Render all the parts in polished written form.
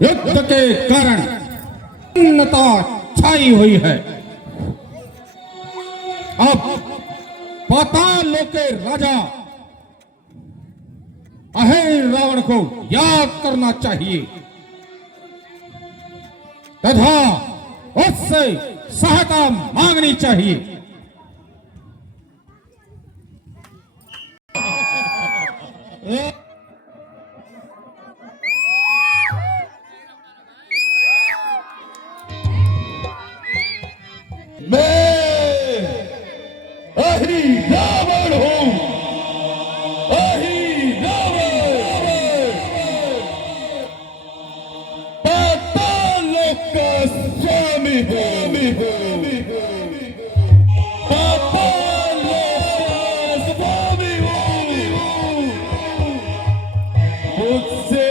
युद्ध के कारण खिन्नता छाई हुई है। अब पाताल लोक के राजा अहेर रावण को याद करना चाहिए तथा उससे सहायता मांगनी चाहिए। मैं अहि रावण हूं, अहि रावण, पाताल लोक का स्वामी हूं, पाताल लोक का स्वामी हूं। मुझसे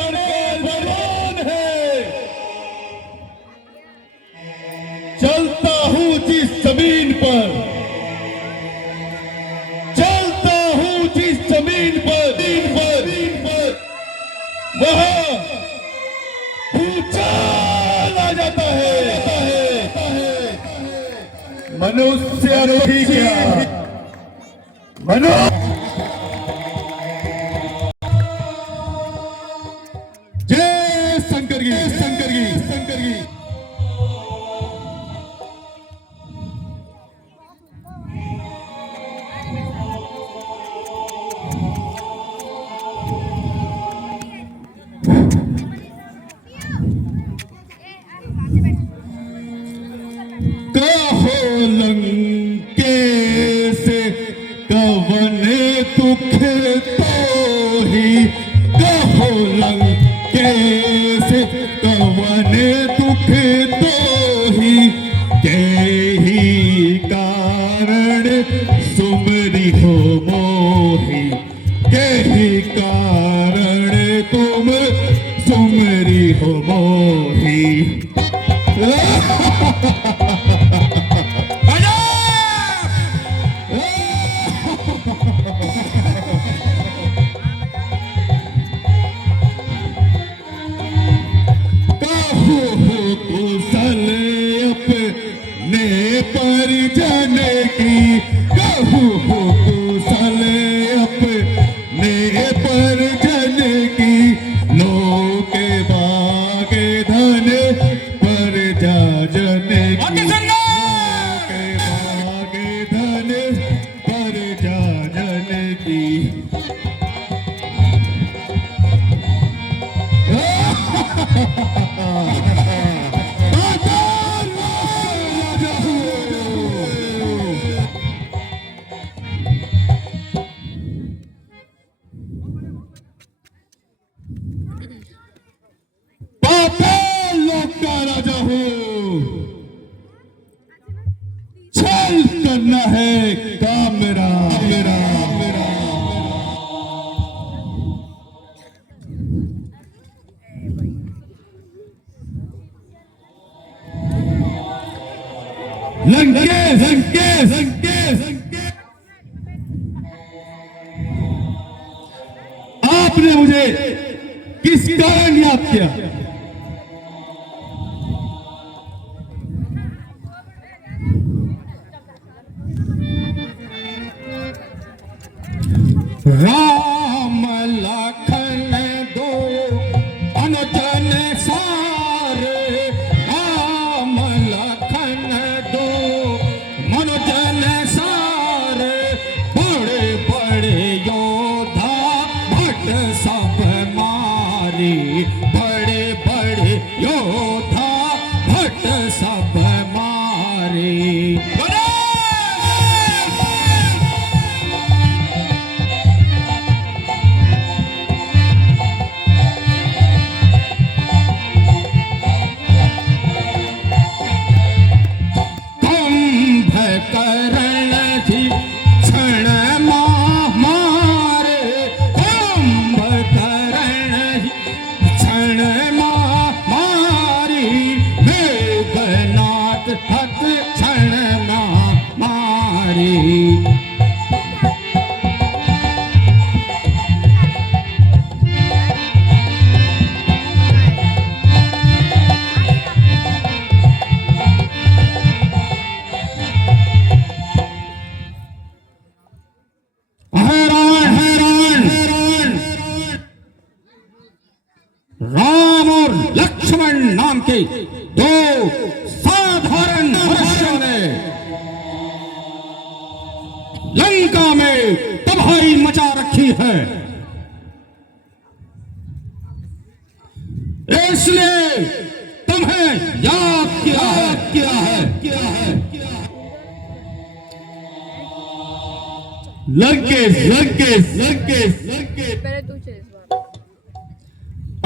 बढ़कर भगवान है। चलता हूं जिस जमीन पर, चलता हूं जिस जमीन पर, वहां भूचाल आ जाता है। मनुष्य नहीं क्या, मनुष्य करना है काम मेरा। लंकेश आपने मुझे किस कारण याद किया? राम लखन दो अनुजन सारे, राम लखन दो अनुजन सारे, बड़े बड़े योद्धा भट सब मारे, बड़े बड़े योद्धा भट सब मारे। के दो साधारण मनुष्यों ने लंका में तबाही मचा रखी है। इसलिए तुम्हें याद किया है। लंकेश पहले तू चल इस बार।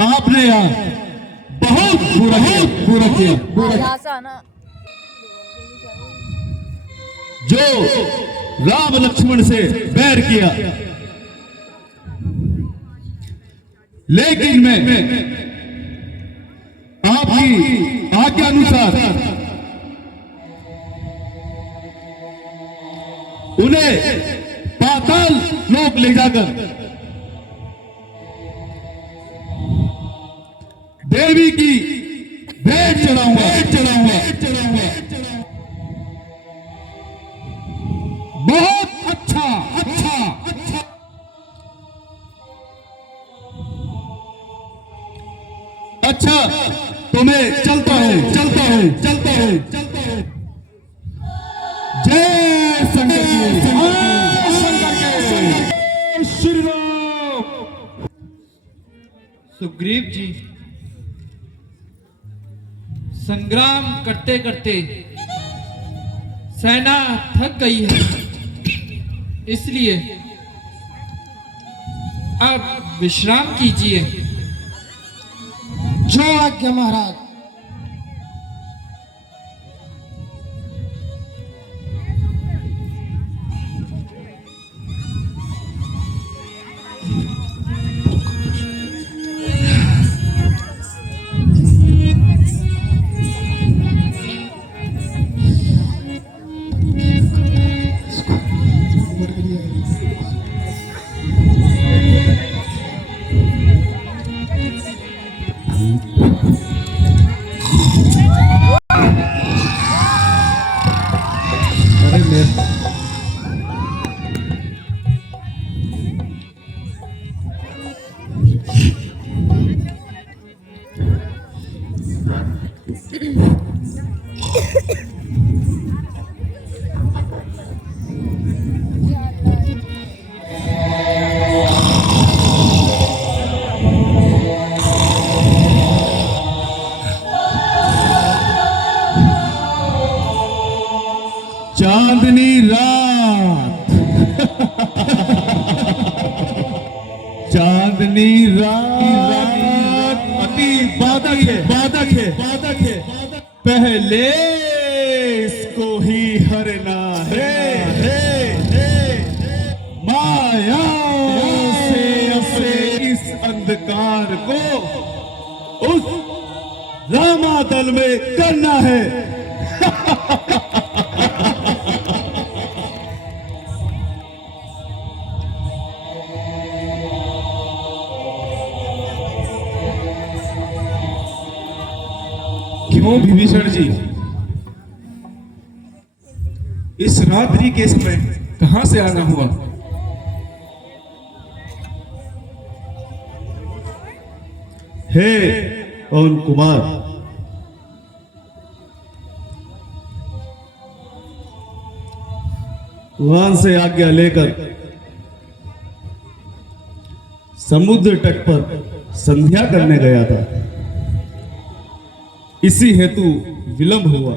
आपने यहाँ बहुत बुरा किया। यहाँ से आना। जो राम लक्ष्मण से बैर किया, लेकिन मैं आपकी आज्ञा अनुसार उन्हें पाताल लोक ले जाकर देवी की भेंट चढ़ाऊंगा। बहुत अच्छा। अच्छा, तो मैं चलता हूँ। जय शंकर जी। श्री राम। सुग्रीव जी, संग्राम करते करते सेना थक गई है, इसलिए अब विश्राम कीजिए। जो आज्ञा महाराज। चांदनी रात। चांदनी रात अति बाधक है। पहले इसको ही हरना है। माया से अपने इस अंधकार को उस रामादल में करना है। क्यों विभीषण जी, इस रात्रि के समय कहां से आना हुआ? हे पवन कुमार, वहां से आज्ञा लेकर समुद्र तट पर संध्या करने गया था, इसी हेतु विलंब हुआ।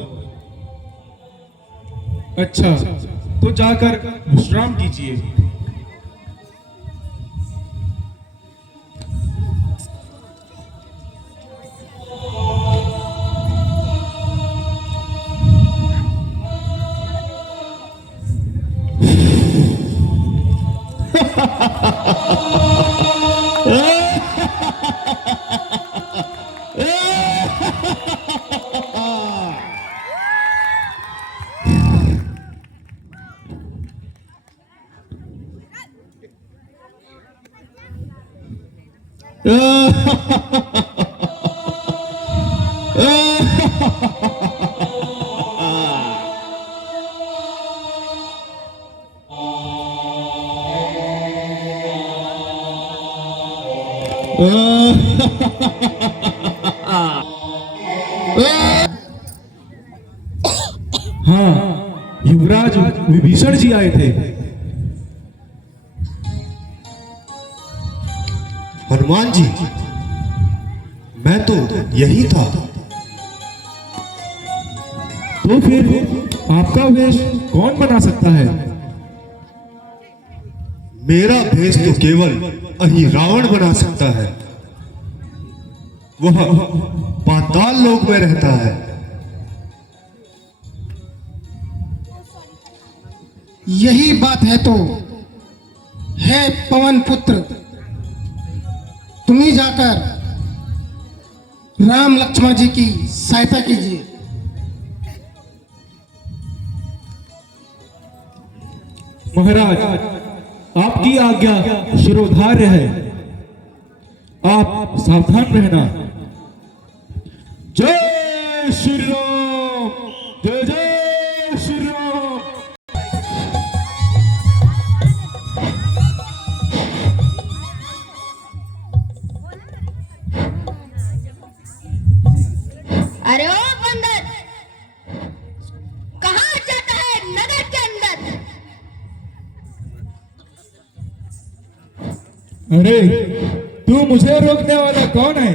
अच्छा, तो जाकर विश्राम कीजिए। महाराज विभीषण जी आए थे। हनुमान जी, मैं तो यही था। तो फिर आपका वेश कौन बना सकता है? मेरा भेष तो केवल अही रावण बना सकता है। वह पाताल लोक में रहता है। यही बात है तो है पवन पुत्र, तुम ही जाकर राम लक्ष्मण जी की सहायता कीजिए। महाराज, आपकी आज्ञा शिरोधार्य है, आप सावधान रहना। जय श्री राम, जय जय श्री राम। अरे ओ बंदर, कहाँ जाता है नगर के अंदर? अरे तू मुझे रोकने वाला कौन है?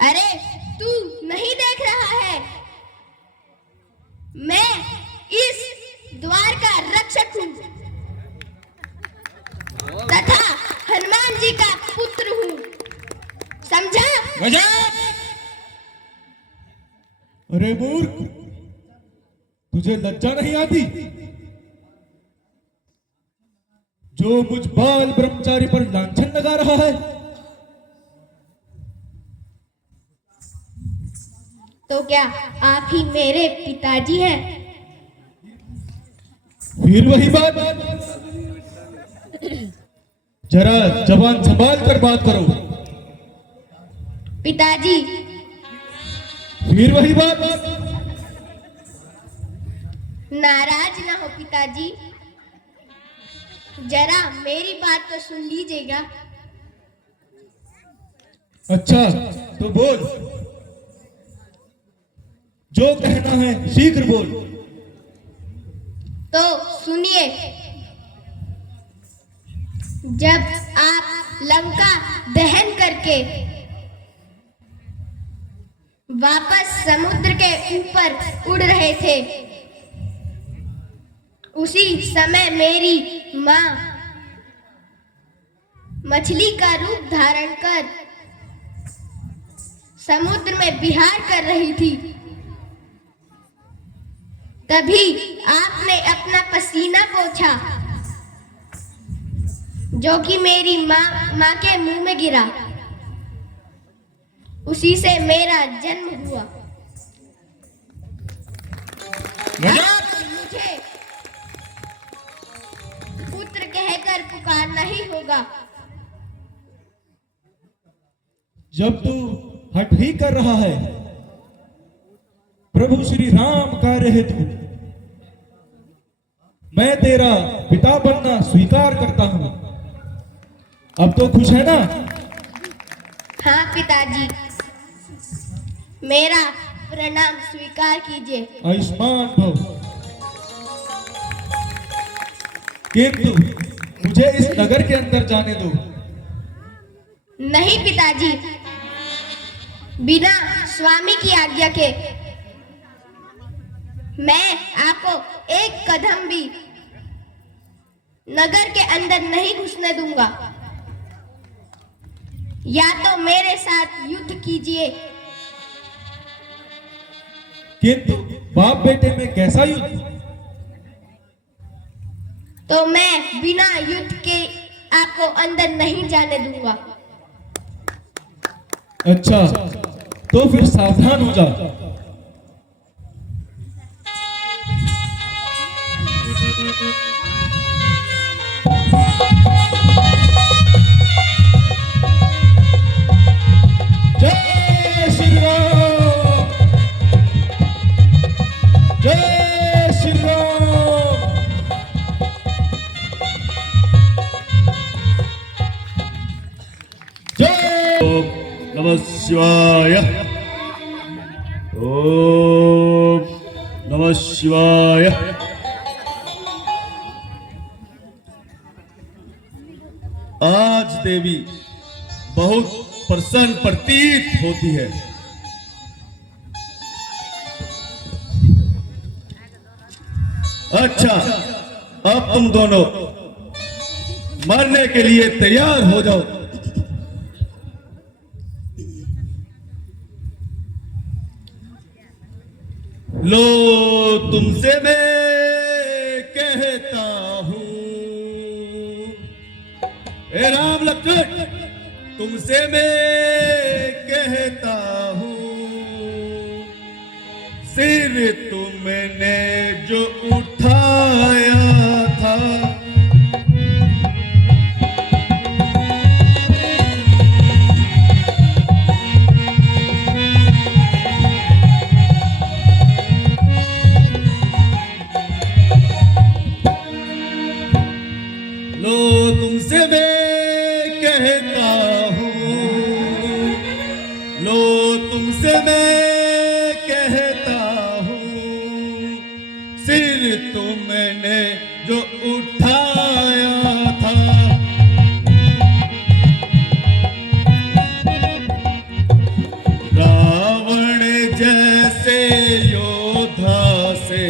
अरे तू नहीं देख रहा है, मैं इस द्वार का रक्षक हूँ तथा हनुमान जी का पुत्र हूँ, समझा? गजब! अरे मूर्ख, तुझे लज्जा नहीं आती? जो मुझ बाल ब्रह्मचारी पर लांछन लगा रहा है। तो क्या आप ही मेरे पिताजी हैं? फिर वही बात, जरा जबान संभाल कर बात करो। पिताजी, फिर वही बात, नाराज ना हो पिताजी, जरा मेरी बात तो सुन लीजिएगा। अच्छा तो बोल, जो कहना है शीघ्र बोल। तो सुनिए, जब आप लंका दहन करके वापस समुद्र के ऊपर उड़ रहे थे, उसी समय मेरी माँ मछली का रूप धारण कर समुद्र में विहार कर रही थी। तभी आपने अपना पसीना पोंछा, जो कि मेरी माँ के मुंह में गिरा। उसी से मेरा जन्म हुआ। मुझे पुत्र कहकर पुकारना ही होगा। जब तू हट ही कर रहा है, प्रभु श्री राम कार्य हेतु मैं तेरा पिता बनना स्वीकार करता हूं। अब तो खुश है ना? हाँ पिताजी, मेरा प्रणाम स्वीकार कीजिए। आयुष्मान भव। किंतु मुझे इस नगर के अंदर जाने दो। नहीं पिताजी, बिना स्वामी की आज्ञा के मैं आपको एक कदम भी नगर के अंदर नहीं घुसने दूंगा। या तो मेरे साथ युद्ध कीजिए। किंतु बाप बेटे में कैसा युद्ध? तो मैं बिना युद्ध के आपको अंदर नहीं जाने दूंगा। अच्छा तो फिर सावधान हो जा। जय श्री राम, जय श्री राम। जय नमः शिवाय। ओम नमः शिवाय। आज देवी बहुत प्रसन्न प्रतीत होती है। अच्छा, अब तुम दोनों मरने के लिए तैयार हो जाओ। लो तुमसे मैं कहता हूं, ए राम लक्ष्मण, तुमसे मैं कहता हूं, सिर तुमने जो उठाया था, लो तुमसे मैं कहता हूं, लो तुमसे मैं कहता हूं, सिर तुमने जो उठाया था, रावण जैसे योद्धा से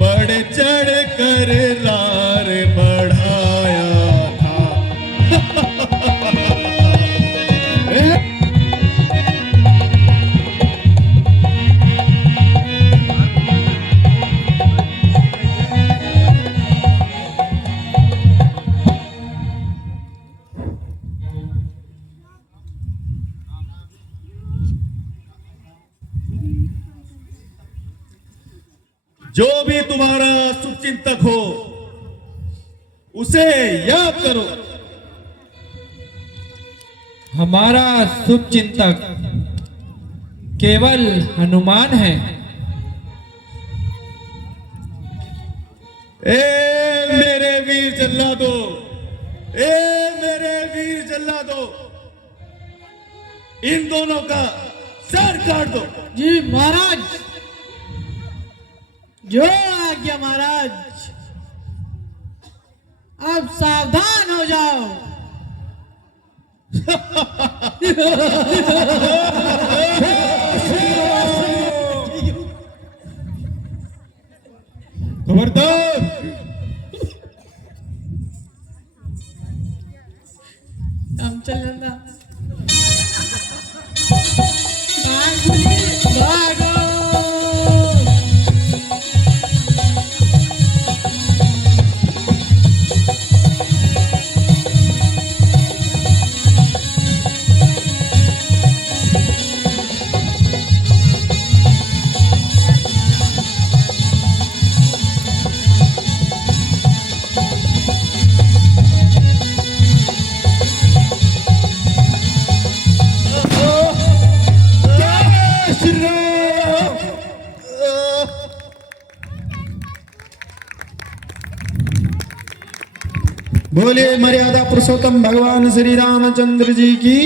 बढ़ चढ़ कर लार बढ़ाया था। जो भी तुम्हारा शुभचिंतक हो उसे याद करो। हमारा शुभचिंतक केवल हनुमान है। ए मेरे वीर जल्लादो, ए मेरे वीर जल्लादो, इन दोनों का सर काट दो। जी महाराज, जो आज्ञा महाराज। अब सावधान हो जाओ। खबरदार, हम चलना। भागो। बोले मर्यादा पुरुषोत्तम भगवान श्री रामचंद्र जी की